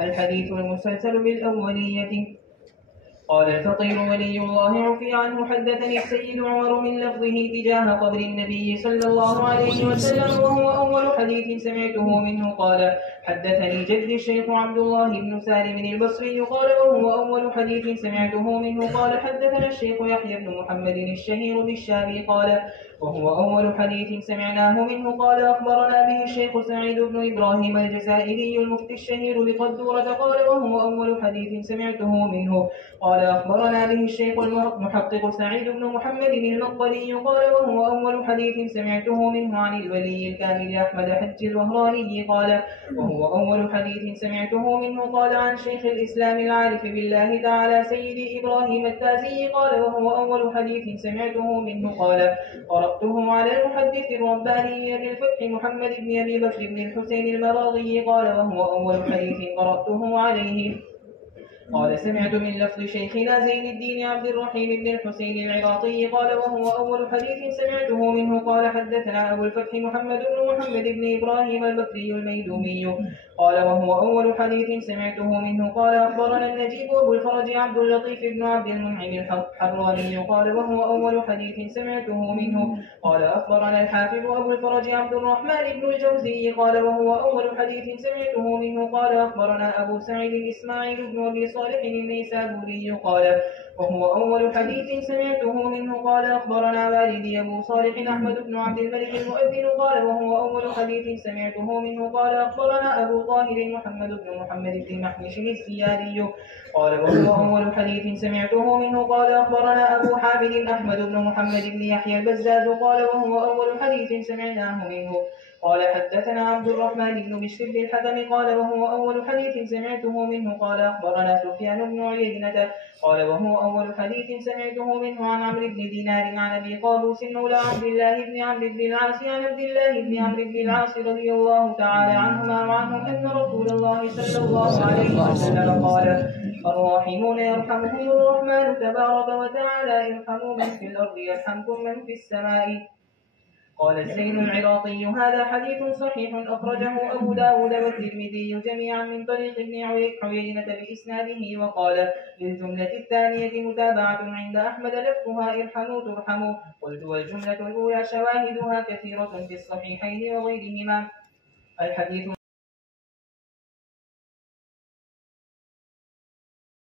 الحديث المسلسل بالأولية. قال الفقير ولي الله عفي عنه حدثني السيد عمر من لفظه تجاه قبر النبي صلى الله عليه وسلم وهو أول حديث سمعته منه. قال حدثني جدي الشيخ عبد الله بن سالم البصري قال وهو أول حديث سمعته منه. قال حدثنا الشيخ يحيى بن محمد الشهير بالشامي قال وهو أول حديث سمعناه منه. قال أخبرنا به الشيخ سعيد بن إبراهيم الجزائري المفتي الشهير بقدورة قال وهو أول حديث سمعته منه. قال أخبرنا به الشيخ المحقق سعيد بن محمد المقبري قال وهو أول حديث سمعته منه عن الولي الكامل أحمد حج الوهراني قال وهو أول حديث سمعته منه. قال عن شيخ الإسلام العارف بالله تعالى سيد إبراهيم التازي قال وهو أول حديث سمعته منه. قال قرأته على المحدث الرباني بالفتح محمد بن أبي بكر بن الحسين المراغي قال وهو أول حديث قرأته عليه. قال سمعت من لفظ شيخنا زين الدين عبد الرحيم بن الحسين العراقي قال وهو أول حديث سمعته منه. قال حدثنا أبو الفتح محمد بن محمد بن إبراهيم البكري الميدومي قال وهو أول حديث سمعته منه. قال أخبرنا النجيب أبو الفرج عبد اللطيف بن عبد المنعم الحراني قال وهو أول حديث سمعته منه. قال أخبرنا الحافظ أبو الفرج عبد الرحمن بن الجوزي قال وهو أول حديث سمعته منه. قال أخبرنا أبو سعيد إسماعيل بن أبي صالح النيسابوري قال وهو أول حديث سمعته منه. قال أخبرنا والدي أبو صالح أحمد بن عبد الملك المؤذن قال وهو أول حديث سمعته منه. قال أخبرنا أبو طاهر محمد بن محمد بن محمش السياري قال وهو أول حديث سمعته منه. قال أخبرنا أبو حامد أحمد بن محمد بن يحيى البزاز قال وهو أول حديث سمعناه منه. قال حدثنا عبد الرحمن بن بشر بن الحكم قال وهو أول حديث سمعته منه. قال أخبرنا سفيان بن عيينة قال وهو أول حديث سمعته منه عن عمرو بن دينار عن أبي قابوس مولى عبد الله بن عمرو بن العاص عن عبد الله بن عمرو بن العاص رضي الله تعالى عنهما وعنهم أن رسول الله صلى الله عليه وسلم قال الراحمون يرحمهم الرحمن تبارك وتعالى ارحموا من في الأرض يرحمكم من في السماء. قال الزين العراقي هذا حديث صحيح أخرجه أبو داود والترمذي جميعا من طريق ابن عيينة بإسناده. وقال للجملة الثانية متابعة عند أحمد لفظها ارحموا ترحموا. قلت والجملة الأولى شواهدها كثيرة في الصحيحين وغيرهما. الحديث